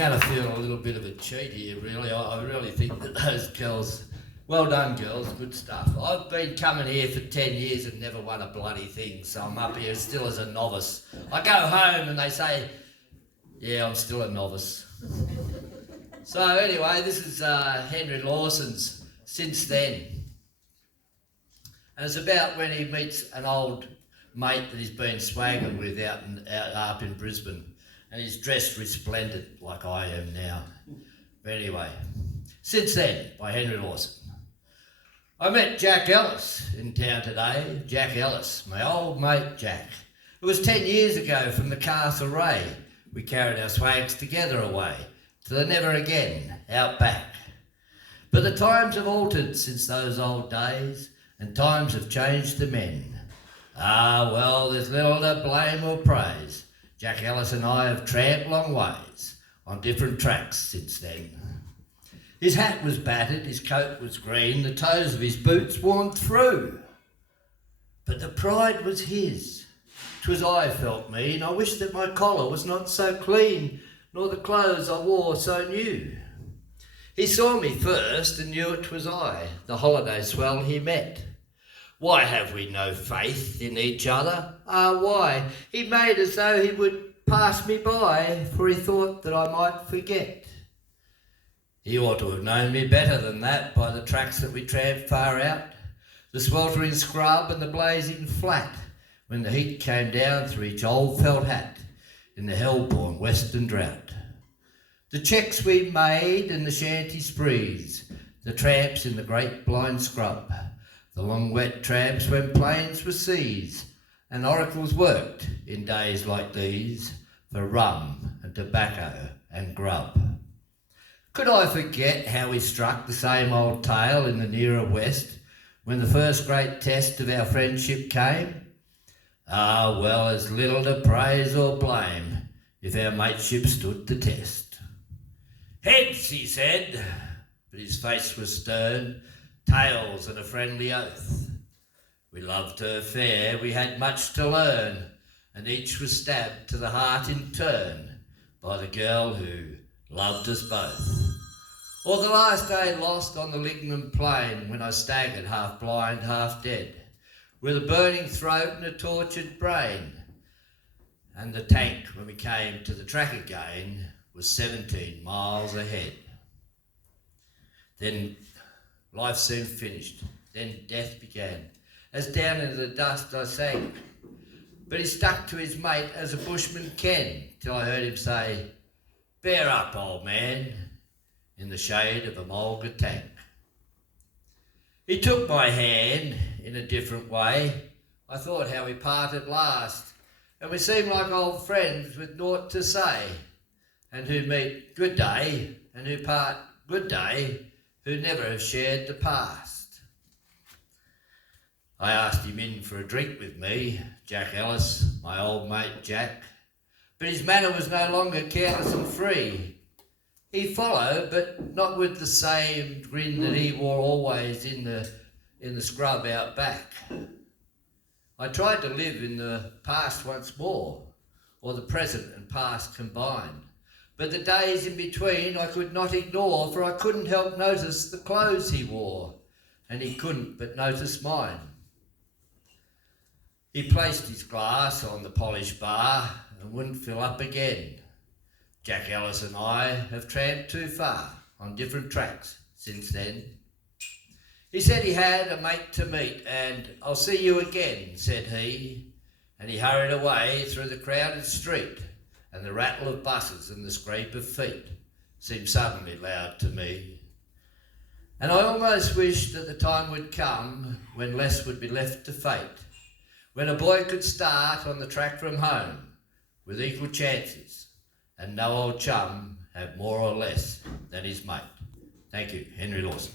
going to feel a little bit of a cheat here, really. I really think that those girls, well done girls, good stuff. I've been coming here for 10 years and never won a bloody thing, so I'm up here still as a novice. I go home and they say, yeah, I'm still a novice. So anyway, this is Henry Lawson's Since Then. And it's about when he meets an old mate that he's been swagging with out up in Brisbane. And he's dressed resplendent like I am now. But anyway, Since Then by Henry Lawson. I met Jack Ellis in town today. Jack Ellis, my old mate Jack. It was 10 years ago from the Castlereagh. We carried our swags together away to the never again out back. But the times have altered since those old days, and times have changed the men. Ah, well, there's little to blame or praise. Jack Ellis and I have tramped long ways on different tracks since then. His hat was battered, his coat was green, the toes of his boots worn through. But the pride was his. 'Twas I felt mean, I wished that my collar was not so clean, nor the clothes I wore so new. He saw me first and knew it was I, the holiday swell he met. Why have we no faith in each other? Ah, why? He made as though he would pass me by, for he thought that I might forget. He ought to have known me better than that by the tracks that we tramped far out, the sweltering scrub and the blazing flat, when the heat came down through each old felt hat in the hell-born western drought. The checks we made in the shanty sprees, the tramps in the great blind scrub, the long wet tramps when plains were seas, and oracles worked in days like these for rum and tobacco and grub. Could I forget how we struck the same old tale in the nearer west when the first great test of our friendship came? Ah, well, as little to praise or blame if our mateship stood the test. Heads, he said, but his face was stern, tails and a friendly oath. We loved her fair, we had much to learn, and each was stabbed to the heart in turn by the girl who loved us both. Or the last day lost on the Lignum plain when I staggered half blind, half dead, with a burning throat and a tortured brain. And the tank, when we came to the track again, was 17 miles ahead. Then life seemed finished, then death began. As down into the dust I sank, but he stuck to his mate as a bushman can, till I heard him say, "Bear up, old man," in the shade of a mulga tank. He took my hand in a different way. I thought how we parted last, and we seemed like old friends with naught to say, and who meet good day, and who part good day, who never have shared the past. I asked him in for a drink with me, Jack Ellis, my old mate Jack, but his manner was no longer careless and free. He followed, but not with the same grin that he wore always in the scrub out back. I tried to live in the past once more, or the present and past combined. But the days in between I could not ignore, for I couldn't help notice the clothes he wore, and he couldn't but notice mine. He placed his glass on the polished bar and wouldn't fill up again. Jack Ellis and I have tramped too far on different tracks since then. He said he had a mate to meet, and "I'll see you again," said he, and he hurried away through the crowded street, and the rattle of buses and the scrape of feet seemed suddenly loud to me. And I almost wished that the time would come when less would be left to fate, when a boy could start on the track from home with equal chances, and no old chum have more or less than his mate. Thank you, Henry Lawson.